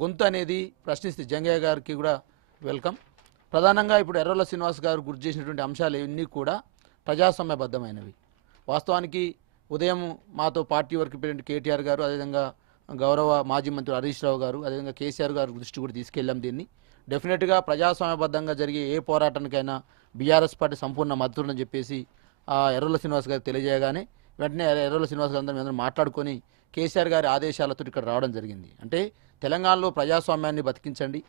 గొంతు అనేది ప్రశ్నిస్తే జంగయ్య గారికి కూడా వెల్కమ్. ప్రధానంగా ఇప్పుడు ఎర్రల శ్రీనివాస్ గారు గుర్తు చేసినటువంటి అంశాలు ఇవన్నీ కూడా ప్రజాస్వామ్యబద్ధమైనవి. వాస్తవానికి ఉదయం మాతో పార్టీ వర్క్ ప్రెసిడెంట్ కేటీఆర్ గారు అదేవిధంగా గౌరవ మాజీ మంత్రి హరీష్ రావు గారు అదేవిధంగా కేసీఆర్ గారు దృష్టి కూడా తీసుకెళ్ళాం దీన్ని. డెఫినెట్గా ప్రజాస్వామ్యబద్ధంగా జరిగే ఏ పోరాటానికైనా బీఆర్ఎస్ పార్టీ సంపూర్ణ మద్దతుందని చెప్పేసి ఆ ఎర్రల శ్రీనివాస్ గారు తెలియజేయగానే వెంటనే ఎర్రల శ్రీనివాస్ గారు అందరం మాట్లాడుకొని కేసీఆర్ గారి ఆదేశాలతో ఇక్కడ రావడం జరిగింది. అంటే తెలంగాణలో ప్రజాస్వామ్యాన్ని బతికించండి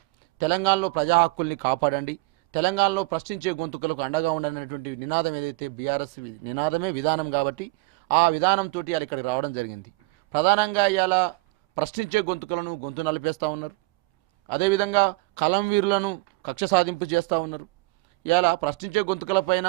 తెలంగాణలో ప్రజా హక్కుల్ని కాపాడండి తెలంగాణలో ప్రశ్నించే గొంతుకలకు అండగా ఉండనటువంటి నినాదం ఏదైతే బీఆర్ఎస్ నినాదమే విధానం కాబట్టి ఆ విధానంతో వాళ్ళు ఇక్కడికి రావడం జరిగింది. ప్రధానంగా ఇవాళ ప్రశ్నించే గొంతుకలను గొంతు నలిపేస్తూ ఉన్నారు. అదేవిధంగా కలం వీరులను కక్ష సాధింపు చేస్తూ ఉన్నారు. ఇవాళ ప్రశ్నించే గొంతుకలపైన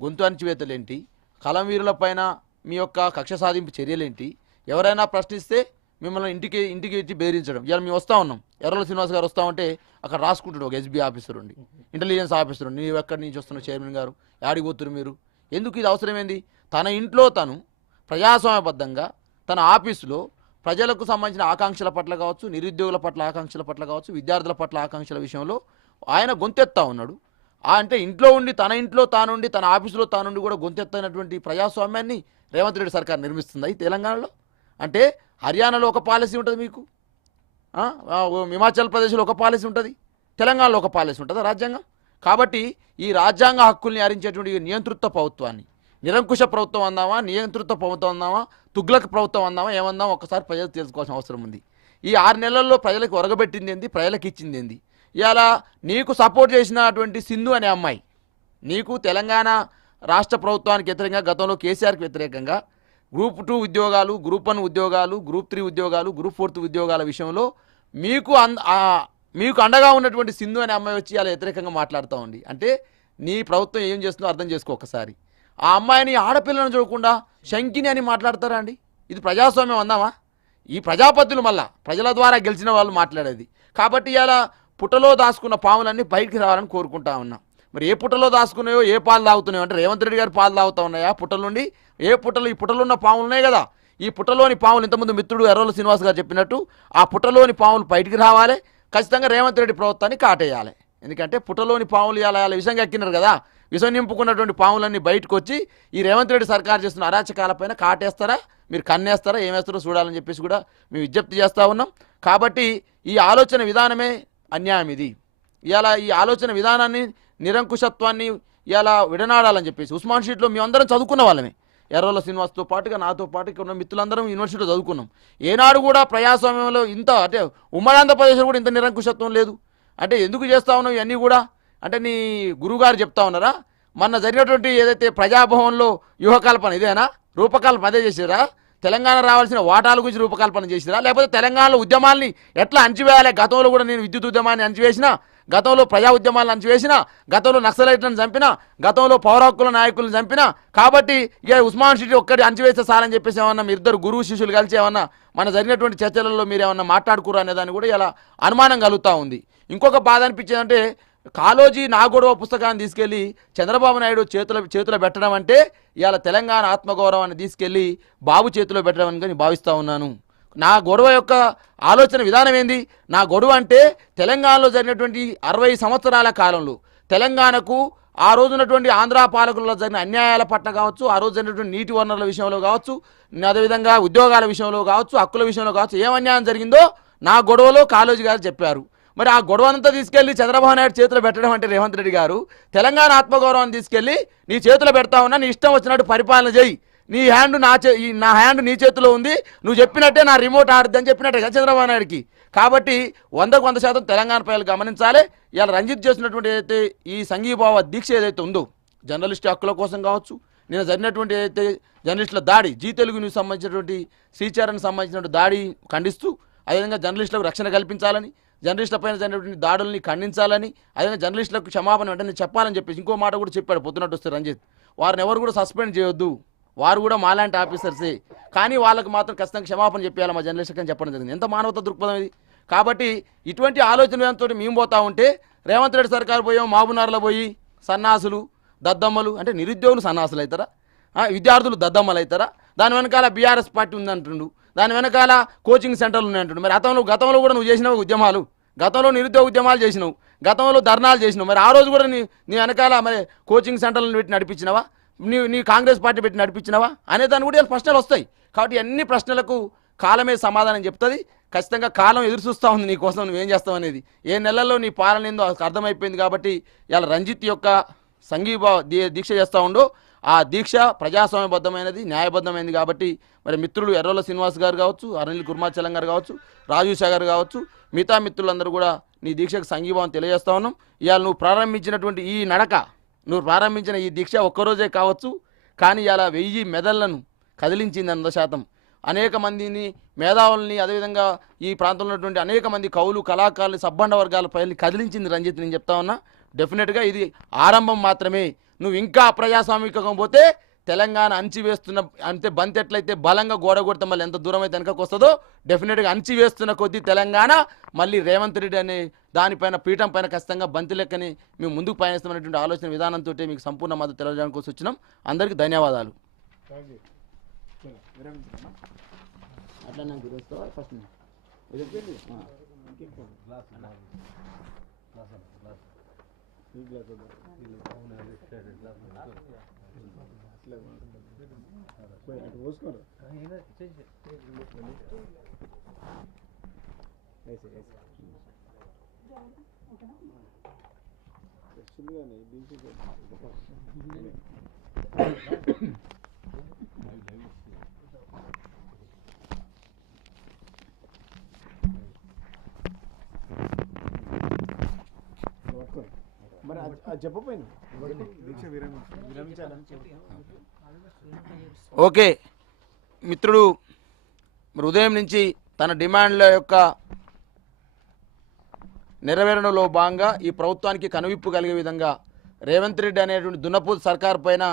గొంతు అణచివేతలేంటి? కలం వీరులపైన మీ యొక్క కక్ష సాధింపు చర్యలేంటి? ఎవరైనా ప్రశ్నిస్తే మిమ్మల్ని ఇంటికి ఇంటికి వచ్చి బెదిరించడం. ఇలా మేము వస్తా ఉన్నాం. ఎర్రల శ్రీనివాస్ గారు వస్తామంటే అక్కడ రాసుకుంటాడు ఒక ఎస్బీ ఆఫీసర్ ఉండి. ఇంటెలిజెన్స్ ఆఫీసర్ ఉండి. నీవు ఎక్కడి నుంచి వస్తున్న చైర్మన్ గారు? యాడికి మీరు? ఎందుకు ఇది అవసరమైంది? తన ఇంట్లో తను ప్రజాస్వామ్యబద్ధంగా తన ఆఫీసులో ప్రజలకు సంబంధించిన ఆకాంక్షల పట్ల కావచ్చు నిరుద్యోగుల పట్ల ఆకాంక్షల పట్ల కావచ్చు విద్యార్థుల పట్ల ఆకాంక్షల విషయంలో ఆయన గొంతెత్తా ఉన్నాడు. అంటే ఇంట్లో ఉండి తన ఇంట్లో తానుండి తన ఆఫీసులో తానుండి కూడా గొంతెత్తైనటువంటి ప్రజాస్వామ్యాన్ని రేవంత్ రెడ్డి సర్కార్ నిర్మిస్తుంది. తెలంగాణలో అంటే హర్యానాలో ఒక పాలసీ ఉంటుంది మీకు? హిమాచల్ ప్రదేశ్లో ఒక పాలసీ ఉంటుంది? తెలంగాణలో ఒక పాలసీ ఉంటుంది రాజ్యాంగం? కాబట్టి ఈ రాజ్యాంగ హక్కుల్ని హరించేటువంటి నియంతృత్వ ప్రభుత్వాన్ని నిరంకుశ ప్రభుత్వం అందామా నియంతృత్వ ప్రభుత్వం అందామా తుగ్లక్ ప్రభుత్వం అందామా ఏమందామా ఒకసారి ప్రజలు తెలుసుకోవాల్సిన అవసరం ఉంది. ఈ ఆరు నెలల్లో ప్రజలకు ఒరగబెట్టింది ఏంది? ప్రజలకు ఇచ్చింది ఏంది? ఇవాళ నీకు సపోర్ట్ చేసినటువంటి సింధు అనే అమ్మాయి నీకు తెలంగాణ రాష్ట్ర ప్రభుత్వానికి వ్యతిరేకంగా గతంలో కేసీఆర్కి వ్యతిరేకంగా గ్రూప్ టూ ఉద్యోగాలు గ్రూప్ వన్ ఉద్యోగాలు గ్రూప్ త్రీ ఉద్యోగాలు గ్రూప్ ఫోర్త్ ఉద్యోగాల విషయంలో మీకు అన్ మీకు అండగా ఉన్నటువంటి సింధు అనే అమ్మాయి వచ్చి అలా వ్యతిరేకంగా మాట్లాడుతూ ఉంది. అంటే నీ ప్రభుత్వం ఏం చేస్తుందో అర్థం చేసుకో ఒకసారి ఆ అమ్మాయిని ఆడపిల్లను చూడకుండా శంకిని అని మాట్లాడతారా అండి? ఇది ప్రజాస్వామ్యం అందామా? ఈ ప్రజాపతులు మళ్ళా ప్రజల ద్వారా గెలిచిన వాళ్ళు మాట్లాడేది. కాబట్టి ఇలా పుట్టలో దాచుకున్న పాములన్నీ బయటికి రావాలని కోరుకుంటా ఉన్నా. మరి ఏ పుట్టలో దాచుకున్నాయో ఏ పాలు తాగుతున్నాయో అంటే రేవంత్ రెడ్డి గారు పాలు తాగుతా ఉన్నాయా పుట్టల నుండి? ఏ పుట్టలు ఈ పుట్టలు ఉన్న పాములు ఉన్నాయి కదా ఈ పుట్టలోని పాములు ఇంతకుముందు మిత్రుడు ఎర్రల శ్రీనివాస్ గారు చెప్పినట్టు ఆ పుట్టలోని పాములు బయటికి రావాలి ఖచ్చితంగా రేవంత్ రెడ్డి ప్రభుత్వాన్ని కాటేయాలి. ఎందుకంటే పుట్టలోని పాములు ఇలా విషంగా ఎక్కినారు కదా విషం నింపుకున్నటువంటి పాములన్నీ బయటకు వచ్చి ఈ రేవంత్ రెడ్డి సర్కార్ చేస్తున్న అరాచకాలపైన కాటేస్తారా మీరు కన్నేస్తారా ఏమేస్తారో చూడాలని చెప్పేసి కూడా మేము విజ్ఞప్తి చేస్తూ ఉన్నాం. కాబట్టి ఈ ఆలోచన విధానమే అన్యాయం ఇది. ఇలా ఈ ఆలోచన విధానాన్ని నిరంకుశత్వాన్ని ఇలా విడనాడాలని చెప్పేసి ఉస్మాన్ షీట్లో మేమందరం చదువుకున్న వాళ్ళమే. ఎర్రల శ్రీనివాస్తో పాటుగా నాతో పాటు ఇక్కడ ఉన్న మిత్రులందరం యూనివర్సిటీలో చదువుకున్నాం. ఏనాడు కూడా ప్రజాస్వామ్యంలో ఇంత అంటే ఉమ్మడి ఆంధ్రప్రదేశ్లో కూడా ఇంత నిరంకుశత్వం లేదు. అంటే ఎందుకు చేస్తా ఉన్నావు ఇవన్నీ కూడా? అంటే నీ గురువుగారు చెప్తా ఉన్నారా? మొన్న జరిగినటువంటి ఏదైతే ప్రజాభవన్లో వ్యూహకల్పన ఇదేనా? రూపకల్పన అదే చేసిరా తెలంగాణ రావాల్సిన వాటాల గురించి రూపకల్పన చేసిరా లేకపోతే తెలంగాణలో ఉద్యమాల్ని ఎట్లా అంచివేయాలి గతంలో కూడా నేను విద్యుత్ ఉద్యమాన్ని అంచివేసినా గతంలో ప్రజా ఉద్యమాలను అంచివేసిన గతంలో నక్సలైట్లను చంపిన గతంలో పౌర హక్కుల నాయకులను చంపిన కాబట్టి ఇక ఉస్మాన్ సిటీ ఒక్కటి అంచివేస్తే సారని చెప్పేసి ఏమన్నా మీ ఇద్దరు గురువు శిష్యులు కలిసి ఏమన్నా మన జరిగినటువంటి చర్చలలో మీరు ఏమన్నా మాట్లాడుకురా అనే దాన్ని కూడా ఇలా అనుమానం కలుగుతూ ఉంది. ఇంకొక బాధ అనిపించేదంటే కాలోజీ నాగొడవ పుస్తకాన్ని తీసుకెళ్ళి చంద్రబాబు నాయుడు చేతుల చేతిలో పెట్టడం అంటే ఇవాళ తెలంగాణ ఆత్మగౌరవాన్ని తీసుకెళ్ళి బాబు చేతిలో పెట్టడం అని కానీ భావిస్తూ ఉన్నాను. నా గొడవ యొక్క ఆలోచన విధానం ఏంది? నా గొడవ అంటే తెలంగాణలో జరిగినటువంటి అరవై సంవత్సరాల కాలంలో తెలంగాణకు ఆ రోజునటువంటి ఆంధ్ర పాలకులలో జరిగిన అన్యాయాల పట్ల కావచ్చు ఆ రోజు జరిగినటువంటి నీటి వనరుల విషయంలో కావచ్చు అదేవిధంగా ఉద్యోగాల విషయంలో కావచ్చు హక్కుల విషయంలో కావచ్చు ఏం అన్యాయం జరిగిందో నా గొడవలో కాళోజీ గారు చెప్పారు. మరి ఆ గొడవనంతా తీసుకెళ్ళి చంద్రబాబు నాయుడు చేతిలో పెట్టడం అంటే రేవంత్ రెడ్డి గారు తెలంగాణ ఆత్మగౌరవాన్ని తీసుకెళ్ళి నీ చేతిలో పెడతా ఉన్నా నీ ఇష్టం వచ్చినట్టు పరిపాలన చేయి. నీ హ్యాండ్ నా చే ఈ నా హ్యాండ్ నీ చేతిలో ఉంది నువ్వు చెప్పినట్టే నా రిమోట్ ఆడుద్దని చెప్పినట్టే కదా చంద్రబాబు నాయుడికి. కాబట్టి వందకు వంద శాతం తెలంగాణ ప్రజలు గమనించాలి. ఇలా రంజిత్ చేసినటువంటి ఏదైతే ఈ సంఘీభావ దీక్ష ఏదైతే ఉందో జర్నలిస్ట్ హక్కుల కోసం కావచ్చు నేను జరిగినటువంటి ఏదైతే జర్నలిస్టుల దాడి జీ తెలుగు న్యూస్ సంబంధించినటువంటి శ్రీచరణ్ సంబంధించిన దాడి ఖండిస్తూ అదేవిధంగా జర్నలిస్టులకు రక్షణ కల్పించాలని జర్నలిస్టుల పైన జరిగినటువంటి దాడుల్ని ఖండించాలని అదేవిధంగా జర్నలిస్టులకు క్షమాపణ వెంటనే చెప్పాలని చెప్పేసి ఇంకో మాట కూడా చెప్పాడు పొద్దునట్టు వస్తే రంజిత్. వారిని ఎవరు కూడా సస్పెండ్ చేయొద్దు. వారు కూడా మాలాంటి ఆఫీసర్సే. కానీ వాళ్ళకి మాత్రం ఖచ్చితంగా క్షమాపణ చెప్పేయాలి మా జర్నలిస్ట్ అని చెప్పడం జరిగింది. ఎంత మానవత దృక్పథం ఇది? కాబట్టి ఇటువంటి ఆలోచనతో మేము పోతా ఉంటే రేవంత్ రెడ్డి సర్కార్ పోయాం మాబునార్లో పోయి సన్నాసులు దద్దమ్మలు అంటే నిరుద్యోగులు సన్నాసులు అవుతారా? విద్యార్థులు దద్దమ్మలు అవుతారా? దాని వెనకాల బీఆర్ఎస్ పార్టీ ఉందంటుండు దాని వెనకాల కోచింగ్ సెంటర్లు ఉన్నాయంటుండు మరి గతంలో గతంలో కూడా నువ్వు చేసినావు ఉద్యమాలు? గతంలో నిరుద్యోగ ఉద్యమాలు చేసినావు. గతంలో ధర్నాలు చేసినావు. మరి ఆ రోజు కూడా నీ నీ వెనకాల మరి కోచింగ్ సెంటర్లను పెట్టి నడిపించినావా? నీ నీ కాంగ్రెస్ పార్టీ పెట్టి నడిపించినవా? అనే దాని కూడా ప్రశ్నలు వస్తాయి. కాబట్టి అన్ని ప్రశ్నలకు కాలమే సమాధానం చెప్తుంది. ఖచ్చితంగా కాలం ఎదురు చూస్తూ ఉంది నీ కోసం నువ్వేం చేస్తావు అనేది. ఏ నెలల్లో నీ పాలన ఏందో అర్థమైపోయింది కాబట్టి ఇలా రంజిత్ యొక్క సంఘీభావ దీ- దీక్ష చేస్తూ ఉండు. ఆ దీక్ష ప్రజాస్వామ్యబద్ధమైనది న్యాయబద్ధమైనది కాబట్టి మరి మిత్రులు ఎర్రోల శ్రీనివాస్ గారు కావచ్చు అనిల్ కుర్మాచలం గారు కావచ్చు రాజు సాగర్ గారు కావచ్చు మిగతా మిత్రులందరూ కూడా నీ దీక్షకు సంఘీభావం తెలియజేస్తా ఉన్నాం. ఇవాళ నువ్వు ప్రారంభించినటువంటి ఈ నడక నువ్వు ప్రారంభించిన ఈ దీక్ష ఒక్కరోజే కావచ్చు కానీ అలా వెయ్యి మెదళ్ళను కదిలించింది వంద శాతం. అనేక మందిని మేధావుల్ని అదేవిధంగా ఈ ప్రాంతంలో ఉన్నటువంటి అనేక మంది కవులు కళాకారులు సబ్బండ వర్గాల పైన కదిలించింది రంజిత్ నేను చెప్తా ఉన్నా. డెఫినెట్గా ఇది ఆరంభం మాత్రమే. నువ్వు ఇంకా అప్రజాస్వామికంగా పోతే తెలంగాణ అంచివేస్తున్న అంటే బంతి ఎట్లయితే బలంగా గోడ కొడితే మళ్ళీ ఎంత దూరం అయితే వెనకకు వస్తుందో డెఫినెట్గా అంచివేస్తున్న కొద్దీ తెలంగాణ మళ్ళీ రేవంత్ రెడ్డి అనే దానిపైన పీఠం పైన ఖచ్చితంగా బంతి లెక్కని మేము ముందుకు పయనిస్తామనేటువంటి ఆలోచన విధానంతో మీకు సంపూర్ణ మద్దతు తెలియజేయడానికి కోసం వచ్చినాం. అందరికీ ధన్యవాదాలు. అట్లా నాకు ఫస్ట్ పోసుకోరు వచ్చిందిగానే దీనికి మరి అది- దీక్ష విరమించాలని ఓకే. మిత్రుడు మరి ఉదయం నుంచి తన డిమాండ్ల యొక్క నెరవేరణలో భాగంగా ఈ ప్రభుత్వానికి కనువిప్పు కలిగే విధంగా రేవంత్ రెడ్డి అనేటువంటి దున్నపోతు సర్కార్ పైన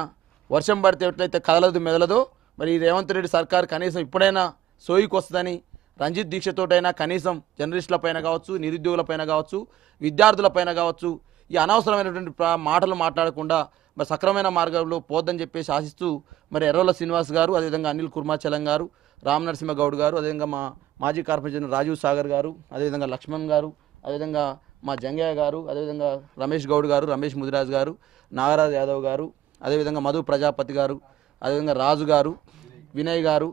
వర్షం పడితే ఎట్లయితే కదలదు మెదలదో మరి ఈ రేవంత్ రెడ్డి సర్కార్ కనీసం ఇప్పుడైనా సోయికి వస్తుందని రంజిత్ దీక్షతోటైనా కనీసం జర్నలిస్టుల పైన కావచ్చు నిరుద్యోగుల పైన కావచ్చు విద్యార్థుల పైన కావచ్చు ఈ అనవసరమైనటువంటి మాటలు మాట్లాడకుండా మరి సక్రమైన మార్గంలో పోద్దని చెప్పేసి ఆశిస్తూ మరి ఎర్రోల శ్రీనివాస్ గారు అదేవిధంగా అనిల్ కుర్మాచలం గారు రామ్ నరసింహగౌడ్ గారు అదేవిధంగా మా మాజీ కార్పొరేషన్ రాజీవ్ సాగర్ గారు అదేవిధంగా లక్ష్మణ్ గారు అదేవిధంగా మా జంగయ్య గారు అదేవిధంగా రమేష్ గౌడ్ గారు రమేష్ ముదిరాజ్ గారు నాగరాజ్ యాదవ్ గారు అదేవిధంగా మధు ప్రజాపతి గారు అదేవిధంగా రాజు గారు వినయ్ గారు